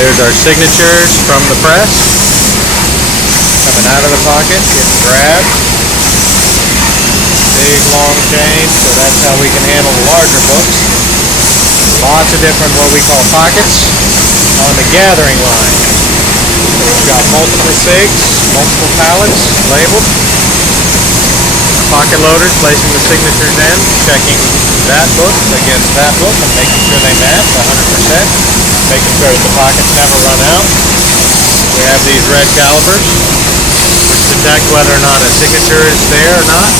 There's our signatures from the press. Coming out of the pocket, getting grabbed. Big long chain, so that's how we can handle the larger books. Lots of different what we call pockets on the gathering line. So we've got multiple SIGs, multiple pallets labeled. Pocket loaders placing the signatures in, checking that book against that book and making sure they match 100%, making sure that the pockets never run out. We have these red calipers which detect whether or not a signature is there or not.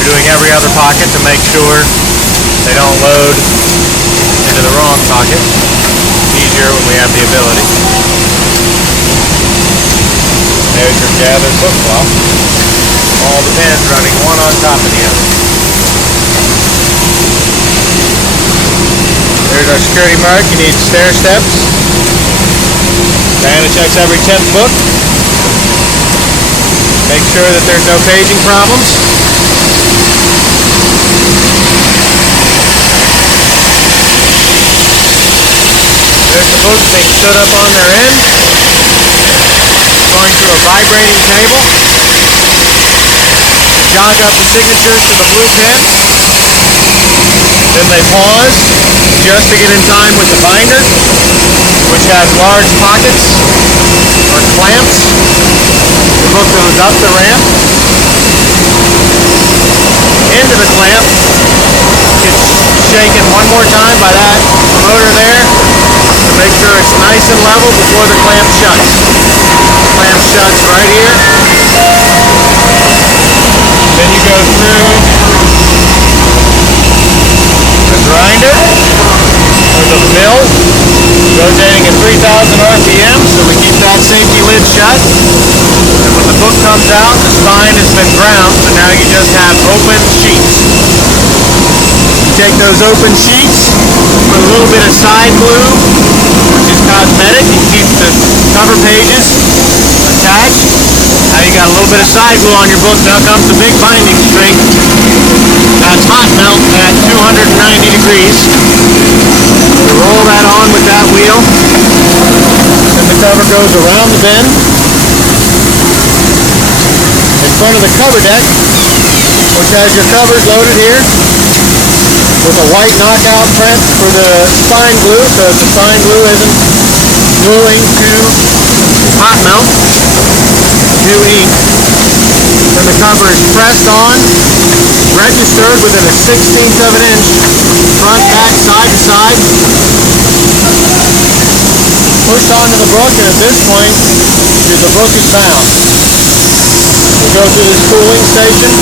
We're doing every other pocket to make sure they don't load into the wrong pocket. Easier when we have the ability. There's your gathered book cloth. All the pins running one on top of the other. There's our security mark. You need stair steps. Diana checks every 10th book. Make sure that there's no paging problems. There's the books being stood up on their end. Going through a vibrating table. Jog up the signatures to the blue pin. Then they pause just to get in time with the binder, which has large pockets or clamps. The book goes up the ramp into the clamp, gets shaken one more time by that motor there to make sure it's nice and level before the clamp shuts. The clamp shuts right here. Then you go through the grinder or the mill, rotating at 3,000 RPM, so we keep that safety lid shut. And when the book comes out, the spine has been ground, so now you just have open sheets. You take those open sheets, put a little bit of side glue, which is cosmetic, and keeps the cover pages attached. Now you got a little bit of side glue on your book. Now comes the big binding string. That's hot melt at 290 degrees. We roll that on with that wheel. Then the cover goes around the bend. In front of the cover deck, which has your covers loaded here, with a white knockout print for the spine glue, so that the spine glue isn't gluing to hot melt. New ink. Then the cover is pressed on, registered within a 1/16 of an inch, front, back, side to side. Pushed onto the book, and at this point, the book is bound. We go through this cooling station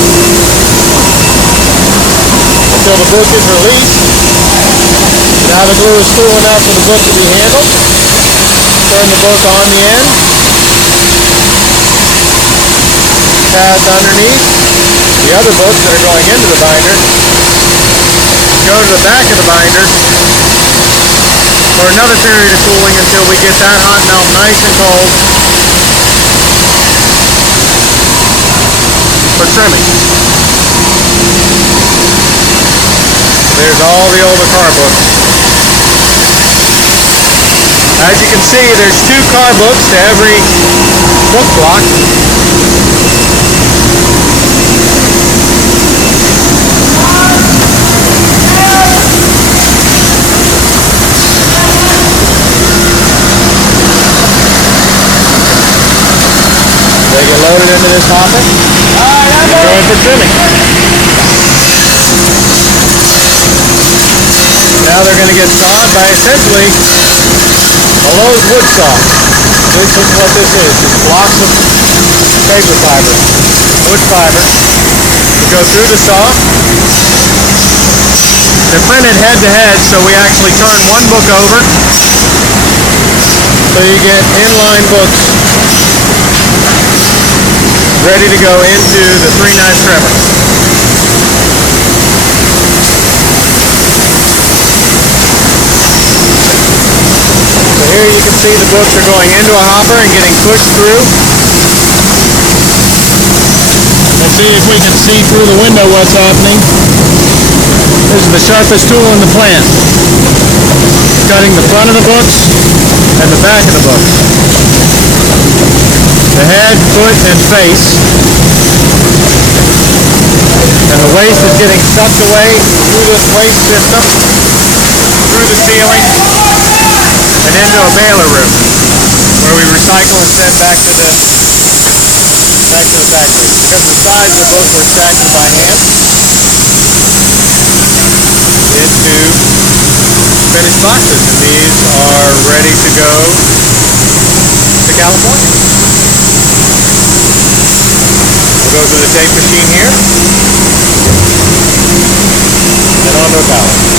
until the book is released. Now the glue is cool enough for the book to be handled. Turn the book on the end. Pads underneath. The other books that are going into the binder go to the back of the binder for another period of cooling until we get that hot melt nice and cold for trimming. There's all the older car books. As you can see, there's 2 car books to every book block. They get loaded into this hopper and go in for trimming. Now they're going to get sawed by essentially a Lowe's wood saw. This is what this is. It's blocks of paper fiber, wood fiber. We go through the saw. They're printed head to head, so we actually turn one book over. So you get inline books ready to go into the 3-knife trimmer. So here you can see the books are going into a hopper and getting pushed through. Let's see if we can see through the window what's happening. This is the sharpest tool in the plant. Cutting the front of the books and the back of the book. The head, foot, and face. And the waste is getting sucked away through this waste system, through the ceiling, and into a baler room, where we recycle and send back to the factory. Because the size of the book we're stacking by hand into finished boxes, and these are ready to go to California. We'll go through the tape machine here and onto a pallet.